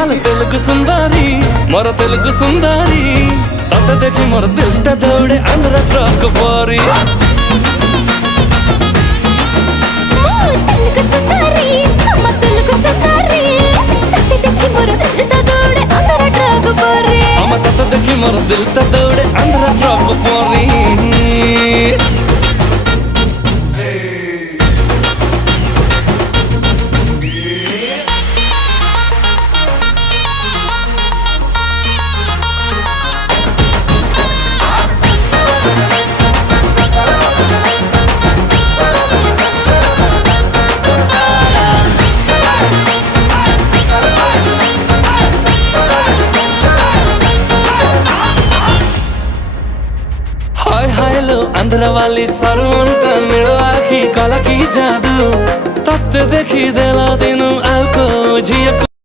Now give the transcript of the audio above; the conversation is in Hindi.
आले तेलुगु सुंदरी मोर तेलुगु सुंदरी तते देखी मोर दिल ता दौड़े आंध्र ट्रक परी तते देखी मोर दिल ता दौड़े आंध्र ट्रक परी आंध्र वाली सरमंटा मिलवा की कला की जादू तत्ते देखी देला दिनों आपको झिया